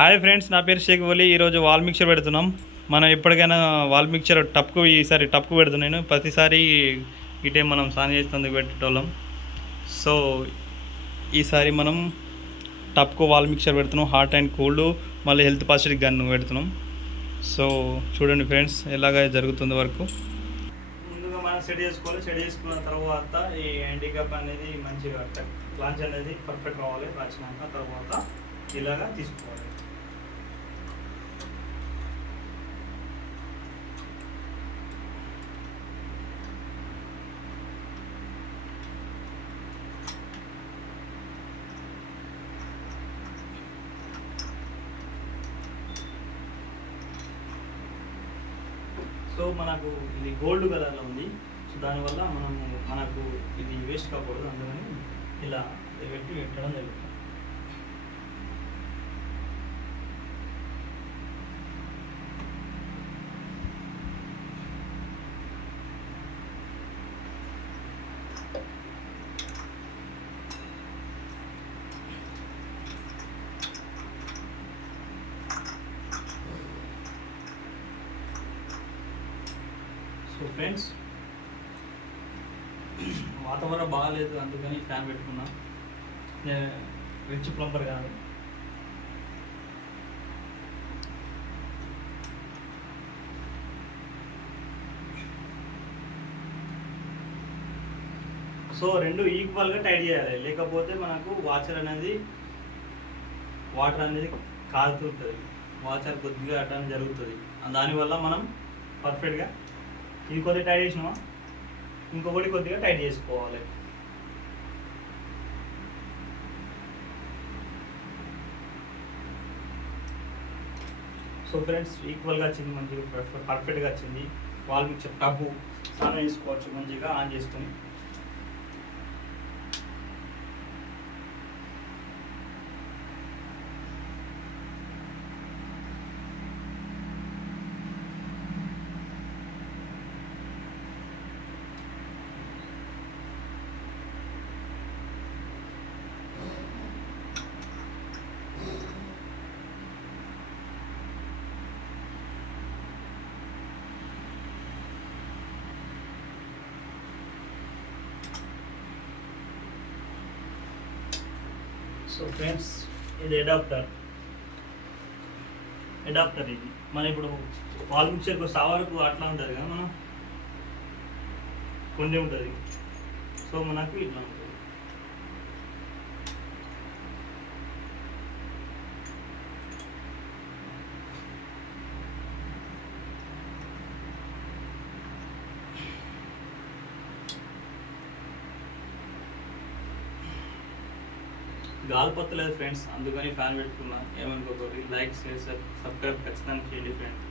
Hi friends, నా పేరు షేక్ వలి. ఈరోజు వాల్ మిక్చర్ పెడుతున్నాం. మనం ఎప్పటికైనా వాల్ మిక్చర్ టప్కు ఈసారి టప్కు పెడుతున్నాను. ప్రతిసారి ఇటే మనం స్నానం చేసేందుకు పెట్టేటోళ్ళం. సో ఈసారి మనం టప్కు వాల్ మిక్చర్ పెడుతున్నాం. హాట్ అండ్ కోల్డ్ మళ్ళీ హెల్త్ పాసిటివ్ గన్ పెడుతున్నాం. సో చూడండి ఫ్రెండ్స్ ఎలాగ జరుగుతుంది వరకు. ముందుగా మనం సెట్ చేసుకోవాలి. సెట్ చేసుకున్న తర్వాత ఈ హ్యాండిక్యాప్ అనేది మంచిగా క్లాంచ్ అనేది పర్ఫెక్ట్ రావాలి. రాసినాక తర్వాత ఇలాగా తీసుకోవాలి. సో మనకు ఇది గోల్డ్ కలర్లో ఉంది. సో దానివల్ల మనకు ఇది వేస్ట్ కాకూడదు, అందుకని ఇలా పెట్టడం జరుగుతుంది. సో ఫ్రెండ్స్, వాతావరణం బాగాలేదు, అందుకని ఫ్యాన్ పెట్టుకున్నా. నేను రిచ్ ప్లంబర్ కాదు. సో రెండు ఈక్వల్గా టైట్ చేయాలి, లేకపోతే మనకు వాటర్ అనేది కాలుతుంటుంది. వాచర్ కొద్దిగా అట్లా జరుగుతుంది. దానివల్ల మనం పర్ఫెక్ట్గా ఇది కొద్దిగా టైట్ చేసినామా, ఇంకొకటి కొద్దిగా టైట్ చేసుకోవాలి. సో ఫ్రెండ్స్, ఈక్వల్గా వచ్చింది, మంచిగా పర్ఫెక్ట్గా వచ్చింది. వాల్ మిక్చర్ టబ్బు స్నానం చేసుకోవచ్చు మంచిగా ఆన్ చేసుకొని. సో ఫ్రెండ్స్, ఇది అడాప్టర్ ఇది మన ఇప్పుడు వాల్ మిక్చర్కి వరకు అట్లా ఉంటుంది కదా, మనం కొంచెం ఉంటుంది. సో మనకు ఇట్లా ఉంటుంది. గాలిపత్తలేదు ఫ్రెండ్స్, అందుకని ఫ్యాన్ పెట్టుకున్నా. ఏమనుకోకూడదు. లైక్, షేర్, సబ్స్క్రైబ్ ఖచ్చితంగా చేయండి ఫ్రెండ్స్.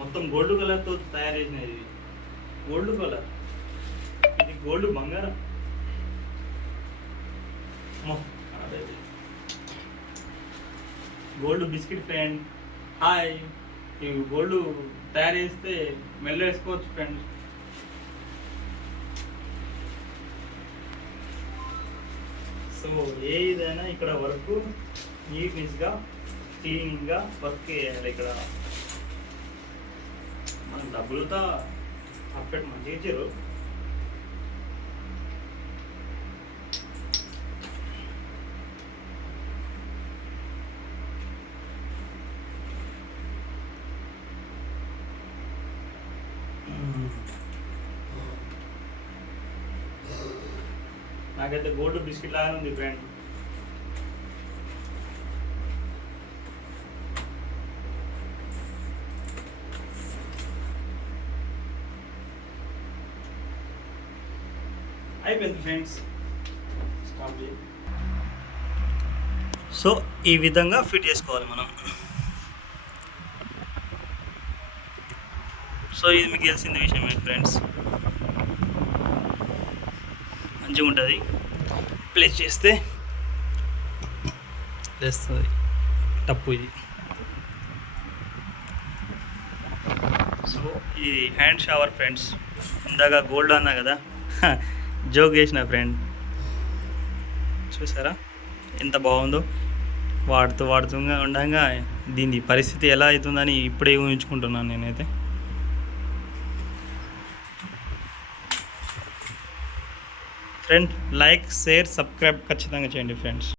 మొత్తం గోల్డ్ కలర్తో తయారు చేసినది. ఇది గోల్డ్ కలర్, ఇది గోల్డ్ బంగారం. Gold biscuit friend. హాయ్, ఇవి గోల్డ్ తయారు చేస్తే మెల్ల వేసుకోవచ్చు ఫ్రెండ్స్. సో ఏదైనా ఇక్కడ వర్క్ నీట్నెస్గా క్లీనింగ్గా వర్క్ చేయాలి. ఇక్కడ మన డబ్బులతో పర్ఫెక్ట్ మంచిగా ఇచ్చారు. నాకైతే గోల్డ్ బిస్కెట్ లాగా ఉంది ఫ్రెండ్. అయిపోయింది ఫ్రెండ్స్. సో ఈ విధంగా ఫిట్ చేసుకోవాలి మనం. సో ఇది మీకు తెలిసిన విషయమే ఫ్రెండ్స్. మంచిగా ఉంటుంది. ప్లేస్ చేస్తే వేస్తుంది టప్పు ఇది. సో ఇది హ్యాండ్ షవర్ ఫ్రెండ్స్. ఇందాక గోల్డ్ అన్నా కదా, జోక్ చేసిన ఫ్రెండ్. చూసారా ఎంత బాగుందో. వాడుతూ ఉండగా దీని పరిస్థితి ఎలా అవుతుందని ఇప్పుడే ఊహించుకుంటున్నాను నేనైతే. ఫ్రెండ్, లైక్, షేర్, సబ్స్క్రైబ్ ఖచ్చితంగా చేయండి ఫ్రెండ్స్.